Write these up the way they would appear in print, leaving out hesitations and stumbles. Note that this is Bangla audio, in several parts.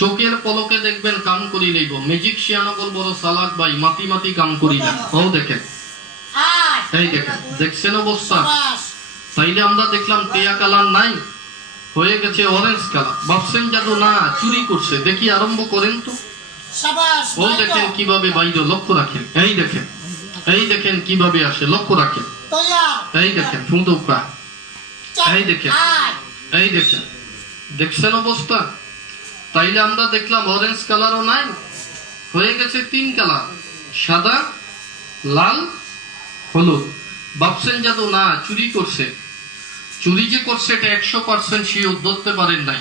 চোখের পলকে দেখবেন কাম করি লইব। ম্যাজিকশিয়ান বড় চালাক ভাই, মাটি মাটি কাম করি না। ও দেখেন, এই দেখেন, দেখছেন অবস্থা? তাইলে আমরা দেখলাম টিয়া কালার নাই, হয়ে গেছে অরেঞ্জ কালার। ভাবছেন জাদু না, চুরি করছে। দেখি আরম্ভ করেন তো। ও দেখেন কিভাবে বাইরে, লক্ষ্য রাখেন। এই দেখেন, এই দেখেন কিভাবে আসে, লক্ষ্য রাখেন। এই দেখেন ফুঁদুকা, এই দেখেন, এই দেখেন, দেখছেন অবস্থা? তাইলে আমরা দেখলাম অরেঞ্জ কালারও নাই, হয়ে গেছে 3 কালার, সাদা, লাল, হলুদ। ভাবছেন জাদু না, চুরি করছে। চুরি যে করছে এটা 100% শিওর, ধরতে পারেন নাই।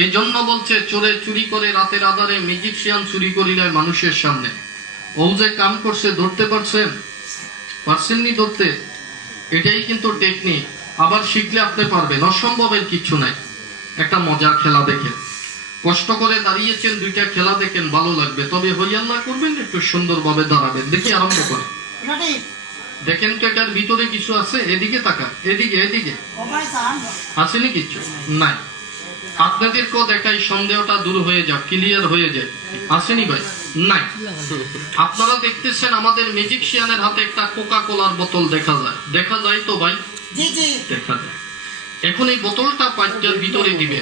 এই জন্য বলছে চোরে চুরি করে রাতের আধারে, ম্যাজিকশিয়ান চুরি করিলে মানুষের সামনে। ও যে কাম করছে, ধরতে পারছেন? পারছেননি ধরতে? এটাই কিন্তু টেকনিক। আবার শিখলে আপনি পারবেন, অসম্ভবের কিছু নাই। একটা মজার খেলা দেখেন, কষ্ট করে দাঁড়িয়েছেন, 2টা খেলা দেখেন, ভালো লাগবে। তবে হইয়াল্লা করবেন, একটু সুন্দরভাবে দাঁড়াবেন। দেখি আরম্ভ করে দেখেন তো এটার ভিতরে কিছু আছে। এদিকে তাকান, এদিকে, এদিকে আসেনি কিছু নাই। আপনাদেরকেও দেখাই, সন্দেহটা দূর হয়ে যাক, ক্লিয়ার হয়ে যায়। আসেনি ভাই? নাই। আপনারা দেখতেছেন আমাদের ম্যাজিকশিয়ানের হাতে একটা কোকা কোলার বোতল দেখা যায়। দেখা যায় তো ভাই? দেখা যায়। এখন এই বোতলটা পাঁচটার ভিতরে দিবে,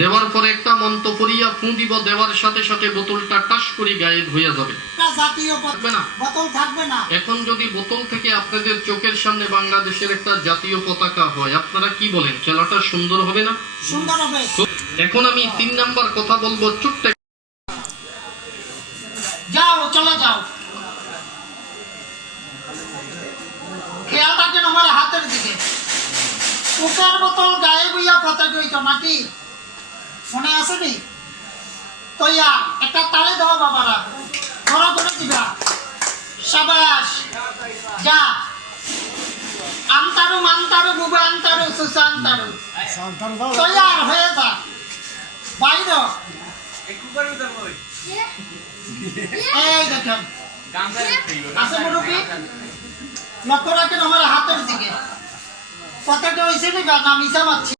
দেওয়ার পরে একটা মন্ত্র পড়িয়া ফু দিব, দেওয়ার সাথে সাথে বোতলটা টাস করে গায়েব হয়ে যাবে। এখন যদি বোতল থেকে আপনাদের চোখের সামনে বাংলাদেশের একটা জাতীয় পতাকা হয়, আপনারা কি বলেন? খেলাটা সুন্দর হবে না? সুন্দর হবে। এখন আমি 3 নাম্বার কথা বলবো, ছোট্ট। যাও, চলে যাও, খেয়াল রাখেন আমার হাতের দিকে। কোকার বোতল গায়ে বইয়া পতাকা হইতো নাকি, মনে আসেনি? তৈয়া একটা তালে দাও বাবারা, ধরো করে দিবা। সাবাস, যা। আন্তারু মান্তারু বুবা আন্তারু সুসান্তারু, তৈয়ার হয়ে যা। বাইর এই দেখেন, আছে মুরব্বী, লক্ষ্য রাখেন আমার হাতের দিকে। পতাকা হয়েছে না মিশা মারছি।